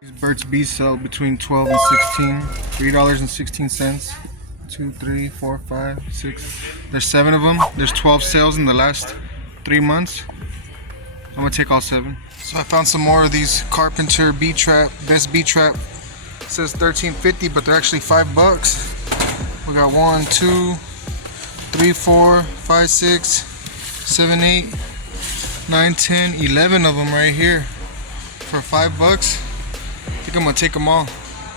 These Burt's Bees sell between 12 and 16, $3.16. 2, 3, 4, 5, 6. There's 7 of them. There's 12 sales in the last 3 months. I'm gonna take all 7. So I found some more of these Carpenter bee trap, best bee trap. It says $13.50, but they're actually $5. We got 1, 2, 3, 4, 5, 6, 7, 8, 9, 10, 11 of them right here for $5. I think I'm gonna take them all.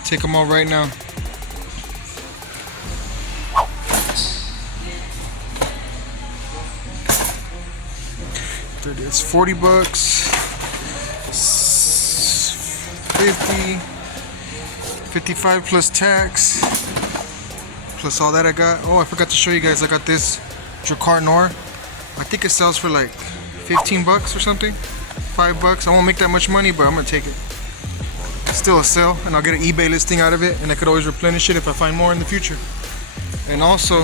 Take them all right now. It's $40, 50, 55 plus tax, plus all that I got. Oh, I forgot to show you guys. I got this Dracar Nor. I think it sells for like $15 or something. $5. I won't make that much money, but I'm gonna take it. It's still a sale, and I'll get an eBay listing out of it, and I could always replenish it if I find more in the future. And also,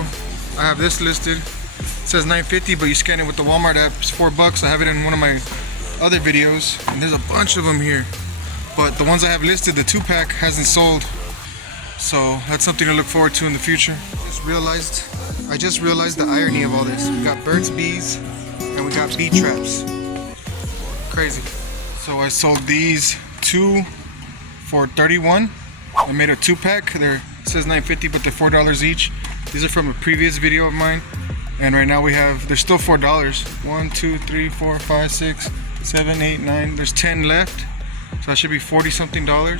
I have this listed. It says $9.50, but you scan it with the Walmart app, it's $4. I have it in one of my other videos, and there's a bunch of them here. But the ones I have listed, the 2-pack hasn't sold, so that's something to look forward to in the future. I just realized the irony of all this. We got Burt's Bees, and we got bee traps. Crazy. So I sold these 2 for $31. I made a 2-pack. It says $9.50, but they're $4 each. These are from a previous video of mine. And right now they're still $4. 1, 2, 3, 4, 5, 6, 7, 8, 9. There's 10 left. So that should be $40 something. I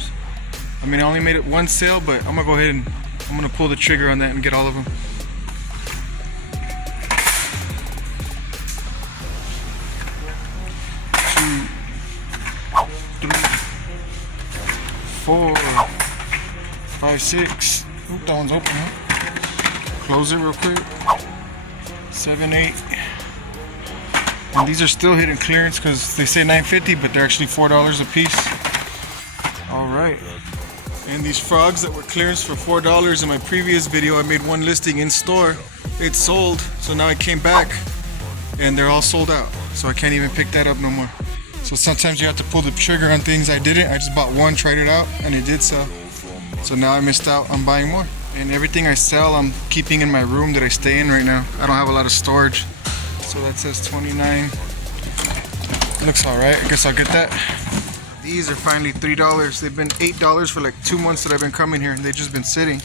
mean, I only made it one sale, but I'm gonna go ahead and I'm gonna pull the trigger on that and get all of them. 2, 3, 4, 5, 6. Oop, that one's open, huh? Close it real quick. 7, 8. And these are still hitting clearance because they say $9.50, but they're actually $4 a piece. Alright. And these frogs that were clearance for $4 in my previous video, I made one listing in store. It sold, so now I came back and they're all sold out. So I can't even pick that up no more. So sometimes you have to pull the trigger on things. I didn't. I just bought one, tried it out, and it did sell. So now I missed out on buying more. And everything I sell, I'm keeping in my room that I stay in right now. I don't have a lot of storage. So that says 29. Looks alright. I guess I'll get that. These are finally $3. They've been $8 for like 2 months that I've been coming here, and they've just been sitting.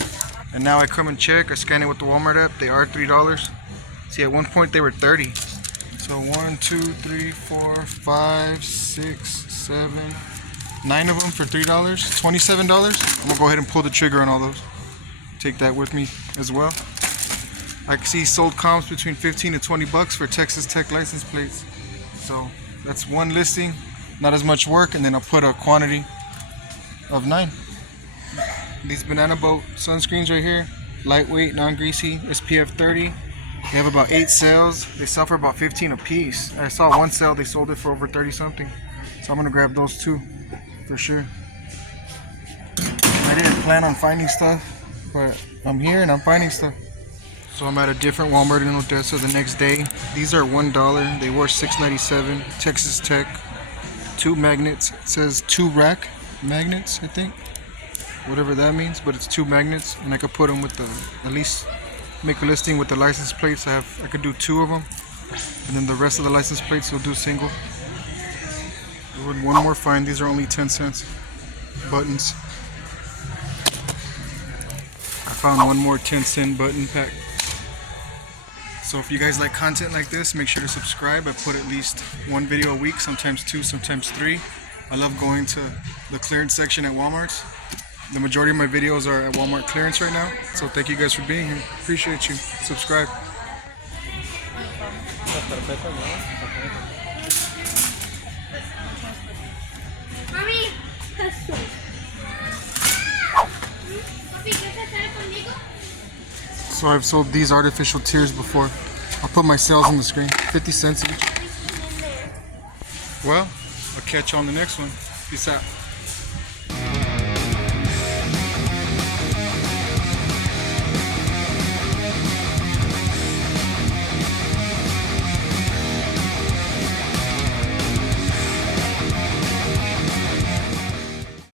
And now I come and check. I scan it with the Walmart app. They are $3. See, at one point they were 30. So 1, 2, 3, 4, 5, 6, 7, 9 of them for $3. $27. I'm gonna go ahead and pull the trigger on all those. Take that with me as well. I can see sold comps between $15 and $20 for Texas Tech license plates. So that's one listing, not as much work, and then I'll put a quantity of 9. These Banana Boat sunscreens right here, lightweight, non-greasy, SPF 30. They have about 8 sales. They sell for about 15 a piece. I saw one sale, they sold it for over 30 something. So I'm gonna grab those too, for sure. I didn't plan on finding stuff, but I'm here and I'm finding stuff. So I'm at a different Walmart in Odessa the next day. These are $1. They were $6.97. Texas Tech. 2 magnets. It says 2 rack magnets, I think. Whatever that means, but it's 2 magnets, and I could put them with the, at least make a listing with the license plates. I could do 2 of them, and then the rest of the license plates will do single. One more find. These are only 10 cents. Buttons. I found one more 10-cent button pack. So if you guys like content like this, make sure to subscribe. I put at least 1 video a week, sometimes 2, sometimes 3. I love going to the clearance section at Walmart's. The majority of my videos are at Walmart clearance right now. So thank you guys for being here. Appreciate you. Subscribe. So I've sold these artificial tears before. I'll put my sales on the screen. 50 cents each. Well, I'll catch you on the next one. Peace out.